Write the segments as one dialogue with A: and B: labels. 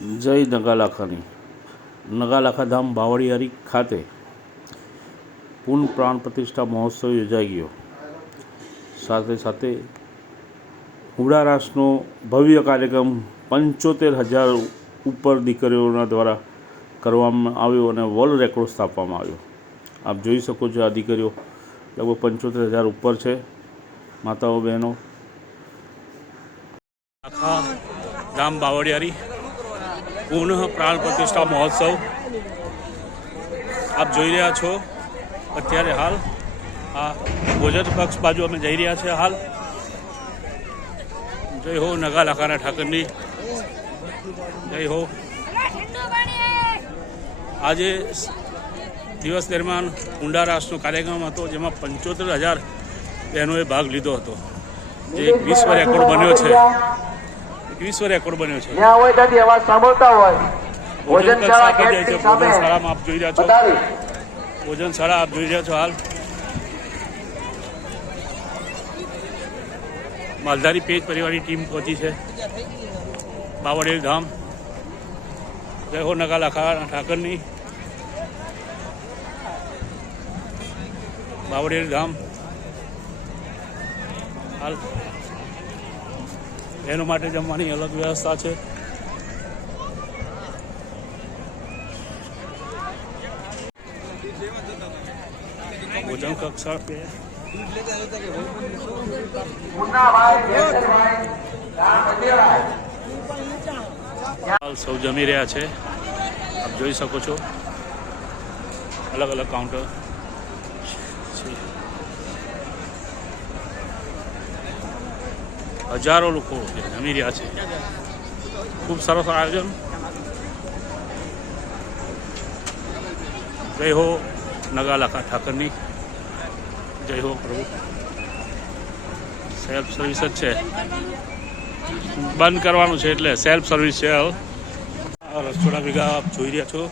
A: જય નગાલાખાની. નગાલાખા ધામ બાવળિયારી ખાતે પૂર્ણ પ્રાણ પ્રતિષ્ઠા મહોત્સવ યોજાઈ ગયો. સાથે સાથે હુડારાસનો ભવ્ય કાર્યક્રમ પંચોતેર હજાર ઉપર દીકરીઓના દ્વારા કરવામાં આવ્યો અને વર્લ્ડ રેકોર્ડ સ્થાપવામાં આવ્યો. આપ જોઈ શકો છો આ દીકરીઓ લગભગ પંચોતેર હજાર ઉપર છે. માતાઓ, બહેનો.
B: આખા ગામ બાવળિયારી પુનઃ પ્રાણ પ્રતિષ્ઠા મહોત્સવ. આપ જોઈ રહ્યા છો. અત્યારે હાલ આ ભોજન પક્ષ બાજુ અમે જઈ રહ્યા છીએ હાલ. જય હો નગા લખાના ઠાકરની. જય હો. આજે દિવસ દરમિયાન ઊંડા રાસનો કાર્યક્રમ હતો જેમાં પંચોતેર હજાર બહેનોએ ભાગ લીધો હતો. જે એક વિશ્વ રેકોર્ડ બન્યો છે. વિશ્વ રેકોર્ડ બન્યો છે.
C: જ્યાં હોય ત્યાંથી અવાજ સાંભળતા હોય.
B: ભોજન
C: ભોજન શાળા
B: જાય છે
C: ગેટની સામે?
B: ભોજન શાળામાં આપ જોઈ રહ્યા છો.
C: બતાવી.
B: ભોજન શાળા આપ જોઈ રહ્યા છો હાલ. માલધારી પેજ પરિવારની ટીમ પહોંચી છે. બાવડેલ ધામ જય હો નગા લાખા ઠાકરની. બાવડેલ ધામ હાલ. એનો માટે જમવાની અલગ વ્યવસ્થા છે. ભોજન કક્ષા બે સૌ જમી રહ્યા છે. આપ જોઈ શકો છો. અલગ અલગ કાઉન્ટર છે હજારો લોકો જમી રહ્યા છે. ખૂબ સરસ આયોજન. જય હો નગાલાખા ઠાકરની. જય હો પ્રભુ. સેલ્ફ સર્વિસ જ છે. બંધ કરવાનું છે એટલે સેલ્ફ સર્વિસ છે રસોડા ભેગા આપ જોઈ રહ્યા છો.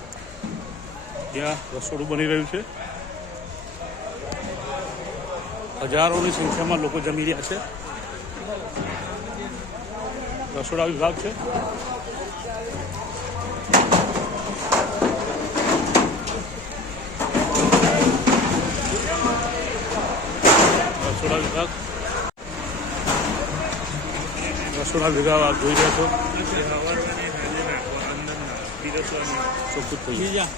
B: ત્યાં રસોડું બની રહ્યું છે. હજારોની સંખ્યામાં લોકો જમી રહ્યા છે. રસોડા વિભાગ છે રસોડા વિભાગ રસોડા વિભાગ આપ જોઈ રહ્યા છો ચોખ્ખું થઈ ગયું.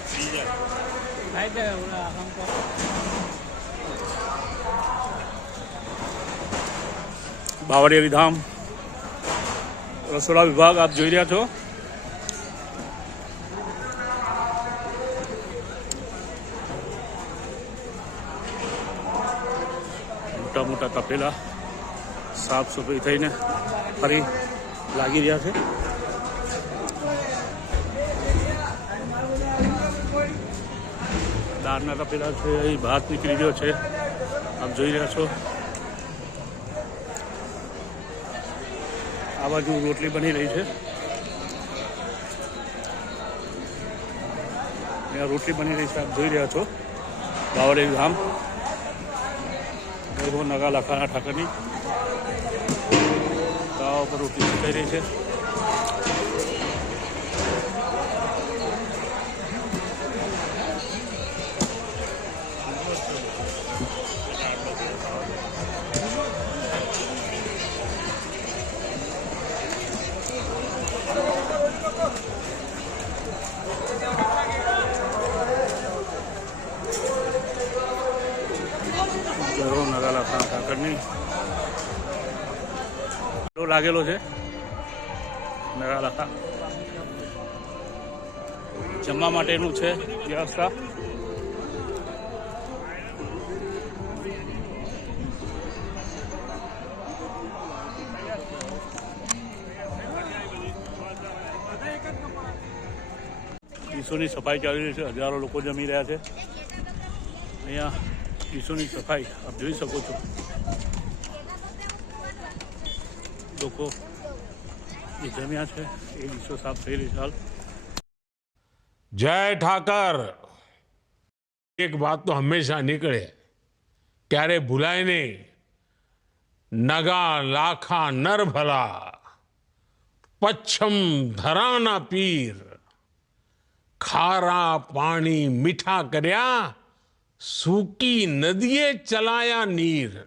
B: બાવળિયારી ધામ રસોડા વિભાગ આપ જોઈ રહ્યા છો. મોટા મોટા તપેલા સાફ સફાઈ થઈને ફરી લાગી રહ્યા છે. દાળના તપેલા છે એ ભાત નીકળી રહ્યો છે. આપ જોઈ રહ્યા છો. આ બાજુ રોટલી બની રહી છે. અહીંયા રોટલી બની રહી છે, આપ જોઈ રહ્યા છો. બાવળે ધામ. દેવો નગા લખાણા ઠાકરની. તાવા પર રોટલી થઈ રહી છે. લાગેલો છે. નળા લખા જમવા માટેનું છે વ્યવસ્થા. ઈસુની સફાઈ ચાલી રહી છે. હજારો લોકો જમી રહ્યા છે. અહીંયા ઈસુની સફાઈ, આપ જોઈ શકો છો. લોકો જે જમ્યા છે, એ ડીશો સાફ થઈ રહી છે હાલ.
D: જય ઠાકર. એક વાત તો હંમેશા નીકળે. ક્યારે ભૂલાય નહીં. નગા લાખા નર ભલા પચ્છમ ધરાના પીર. ખારા પાણી મીઠા કર્યા, સૂકી નદીએ ચલાયા નીર.